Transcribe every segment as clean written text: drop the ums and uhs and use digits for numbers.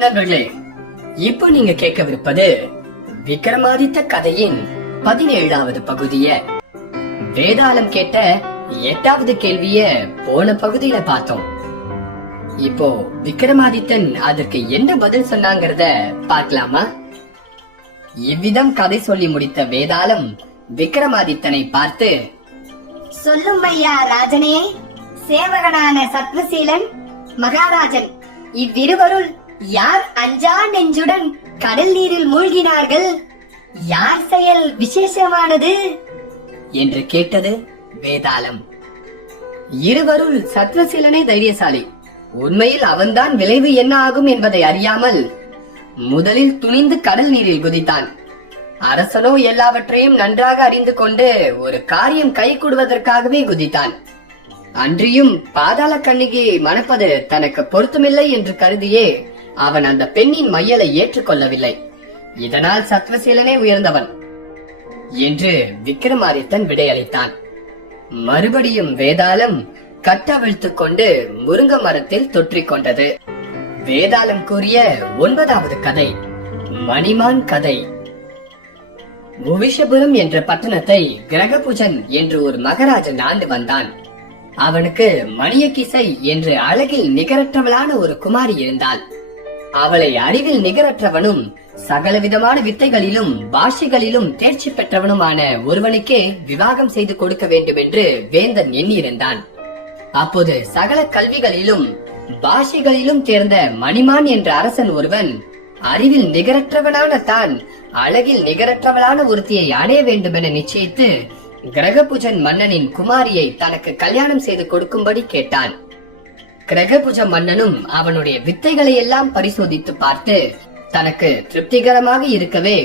நண்பர்களே, இப்போ நீங்க கேட்கவிருப்பது விக்ரமாதித்த கதையின் 17வது பகுதிய. வேதாளம் கேட்ட 8வது கேள்விய போன பகுதியில பார்த்தோம். இப்போ விக்ரமாதித்தன் அதற்கு என்ன பதில் சொன்னாங்கறத பார்க்கலாமா? இவ்விதம் கதை சொல்லி முடித்த வேதாளம் விக்ரமாதித்தனை பார்த்து, சொல்லும் ஐயா ராஜனே, சேவகனான சத்வசீலன், மகாராஜன் இவ்விருவருள் யார் அஞ்சா நெஞ்சுடன் கடல் நீரில் மூழ்கினார்கள்? யார் செயல் விசேஷமானது என்று கேட்டது வேதாளம். இருவருள் சத்வசீலனே தைரியசாலி. உண்மையில் அவன்தான் விளைவு என்ன ஆகும் என்பதை அறியாமல் முதலில் துணிந்து கடல் நீரில் குதித்தான். அரசனோ எல்லாவற்றையும் நன்றாக அறிந்து கொண்டு ஒரு காரியம் கை கூடுவதற்காகவே குதித்தான். அன்றியும் பாதாள கன்னிகையை மணப்பது தனக்கு பொருத்தமில்லை என்று கருதியே அவன் அந்த பெண்ணின் மையலை ஏற்றுக்கொள்ளவில்லை. இதனால் சத்வசீலனே உயர்ந்தவன் என்று விக்ரமாதித்தன் விடையளித்தான். மறுபடியும் வேதாளம் கட்டவிழ்த்துக் கொண்டு முருங்க மரத்தில் தொற்றிக் கொண்டது. வேதாளம் கூறிய 9வது கதை, மணிமான் கதை. புவிஷபுரம் என்ற பட்டணத்தை கிரகபுஜன் என்று ஒரு மகாராஜன் ஆண்டு வந்தான். அவனுக்கு மணியகிசை என்று அழகில் நிகரற்றவளான ஒரு குமாரி இருந்தாள். அவளை அறிவில் நிகரற்றவனும் சகலவிதமான வித்தைகளிலும் பாஷைகளிலும் தேர்ச்சி பெற்றவனுமான ஒருவனுக்கே விவாகம் செய்து கொடுக்க வேண்டும் என்று வேந்தன் எண்ணியிருந்தான். அப்போது சகல கல்விகளிலும் பாஷைகளிலும் தேர்ந்த மணிமான் என்ற அரசன் ஒருவன் அறிவில் நிகரற்றவனான தான் அழகில் நிகரற்றவளான ஒருத்தியை அடைய வேண்டும் என நிச்சயித்து கிரகபுஜன் மன்னனின் குமாரியை தனக்கு கல்யாணம் செய்து கொடுக்கும்படி கேட்டான். கிரகபுஜ மன்னனும் அவனுடைய வித்தைகளை எல்லாம் பரிசோதித்து பார்த்து தனக்கு திருப்திகரமாக இருக்கவே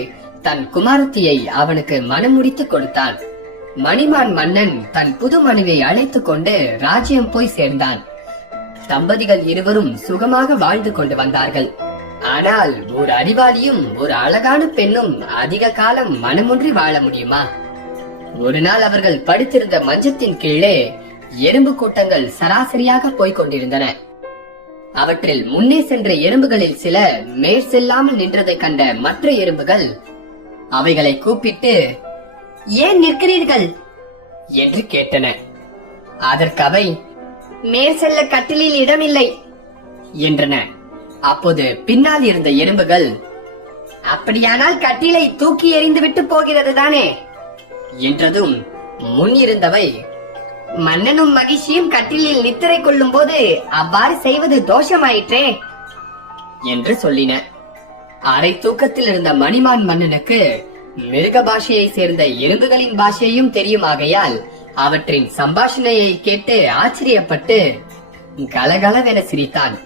தன் குமாரத்தியை அவனுக்கு மனம் முடித்து கொடுத்தான். மணிமான் மன்னன் தன் புது மனைவியை அழைத்துக் கொண்டு ராஜ்யம் போய் சேர்ந்தான். தம்பதிகள் இருவரும் சுகமாக வாழ்ந்து கொண்டு வந்தார்கள். ஆனால் ஒரு அறிவாளியும் ஒரு அழகான பெண்ணும் அதிக காலம் மனமொன்றி வாழ முடியுமா? ஒரு நாள் அவர்கள் படுத்திருந்த மஞ்சத்தின் கீழே எறும்பு கூட்டங்கள் சராசரியாக போய்க் கொண்டிருந்தன. அவற்றில் முன்னே சென்ற எறும்புகளில் சில மேற் செல்லாமல் நின்றதை கண்ட மற்ற எறும்புகள் அவைகளை கூப்பிட்டு, ஏன் நிற்கிறீர்கள் என்று கேட்டன. அதற்கு அவை, மேற் செல்ல கட்டிலில் இடமில்லை என்றன. அப்போது பின்னால் இருந்த எறும்புகள், அப்படியானால் கட்டிலை தூக்கி எறிந்துவிட்டு போகிறது தானே என்றதும் முன் இருந்தவை, மன்னனும் மகிழ்ச்சியும் கட்டிலில் நித்திரை கொள்ளும் போது அவ்வாறு செய்வது தோஷமாயிற்றே என்று சொல்லின. அரை தூக்கத்தில் இருந்த மணிமான் மன்னனுக்கு மிருக பாஷையை சேர்ந்த எறும்புகளின் பாஷையும் தெரியுமாகையால் அவற்றின் சம்பாஷணையை கேட்டு ஆச்சரியப்பட்டு கலகலவென சிரித்தான்.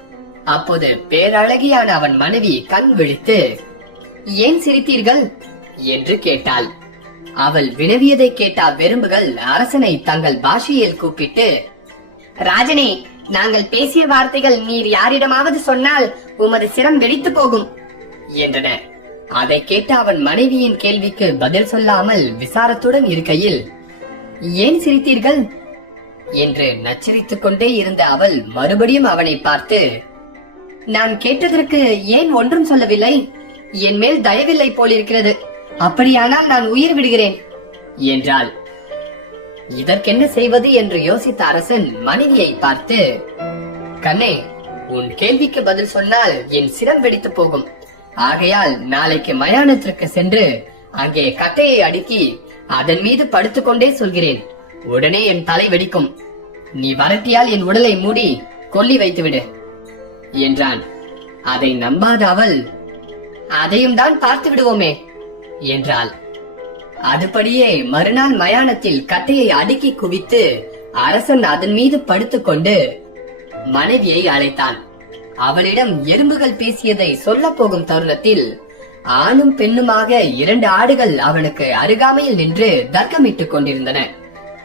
அப்போது பேரழகியான அவன் மனைவி கண் விழித்து, ஏன் சிரித்தீர்கள் என்று கேட்டாள். அவள் வினவியதை கேட்ட வெறும்புகள் அரசனை தங்கள் பாஷையில் கூப்பிட்டு, ராஜனே, நாங்கள் பேசிய வார்த்தைகள் நீர் யாரிடமாவது சொன்னால் உமது சிரம் வெடித்து போகும் என்றன. அதை கேட்ட அவன் மனைவியின் கேள்விக்கு பதில் சொல்லாமல் விசாரத்துடன் இருக்கையில், ஏன் சிரித்தீர்கள் என்று நச்சரித்துக் கொண்டே இருந்த அவள் மறுபடியும் அவனை பார்த்து, நான் கேட்டதற்கு ஏன் ஒன்றும் சொல்லவில்லை? என் மேல் தயவில்லை போலிருக்கிறது. அப்படியானால் நான் உயிர் விடுகிறேன் என்றாள். இதற்கென்ன செய்வது என்று யோசித்த அரசன் மனைவியை பார்த்து, கண்ணே, உன் கேள்விக்கு பதில் சொன்னால் என் சிரம் வெடித்து போகும். ஆகையால் நாளைக்கு மயானத்திற்கு சென்று அங்கே கட்டையை அடுக்கி அதன் மீது படுத்துக்கொண்டே சொல்கிறேன். உடனே என் தலை வெடிக்கும். நீ வரட்டியால் என் உடலை மூடி கொல்லி வைத்துவிடு என்றான். அதை நம்பாத அவள், அதையும் தான் பார்த்து விடுவோமே என்றாள். அதுபடியே மறுநாள் மயானத்தில் கட்டையை அடுக்கி குவித்து அரசன் அதன் மீது படுத்துக்கொண்டு மனைவியை அழைத்தான். அவளிடம் எறும்புகள் பேசியதை சொல்ல போகும் தருணத்தில் ஆணும் பெண்ணுமாக 2 ஆடுகள் அவனுக்கு அருகாமையில் நின்று தர்க்கமிட்டுக் கொண்டிருந்தன.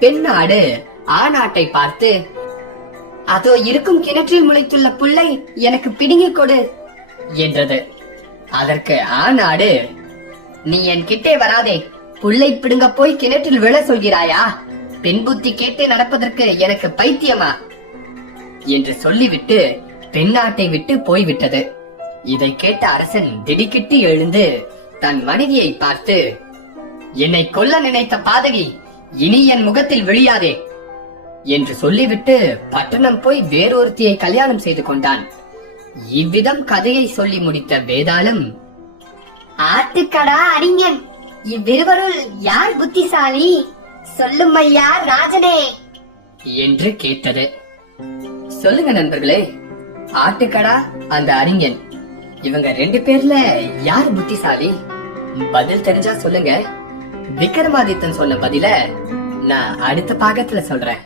பெண் ஆடு ஆண் ஆட்டை பார்த்து, அதோ இருக்கும் கிணற்றில் முளைத்துள்ள புல்லை எனக்கு பிடுங்கிக் கொடு என்றது. அதற்கு ஆண் ஆடு, நீ என் கிட்டே வராதே, புல்லை பிடுங்க போய் கிணற்றில் விழ சொல்கிறாயா? பெண் புத்தி கேட்டு நடப்பதற்கு எனக்கு பைத்தியமா என்று சொல்லிவிட்டு பெண்ணாட்டை விட்டு போய்விட்டது. இதை கேட்ட அரசன் திடுக்கிட்டு எழுந்து தன் மனைவியை பார்த்து, என்னை கொல்ல நினைத்த பாதகி இனி என் முகத்தில் விழியாதே என்று சொல்லிவிட்டு பட்டணம் போய் வேறொருத்தியை கல்யாணம் செய்து கொண்டான். இவ்விதம் கதையை சொல்லி முடித்த வேதாளம், ஆட்டுக்கடா அறிஞன், இவ்விருவருள் யார் புத்திசாலி? சொல்லும் ஐயா ராஜனே என்று கேட்டது. சொல்லுங்க நண்பர்களே, ஆட்டுக்கடா அந்த அறிஞன், இவங்க 2 பேர்ல யார் புத்திசாலி? பதில் தெரிஞ்சா சொல்லுங்க. விக்ரமாதித்தன் சொன்ன பதில நான் அடுத்த பாகத்துல சொல்றேன்.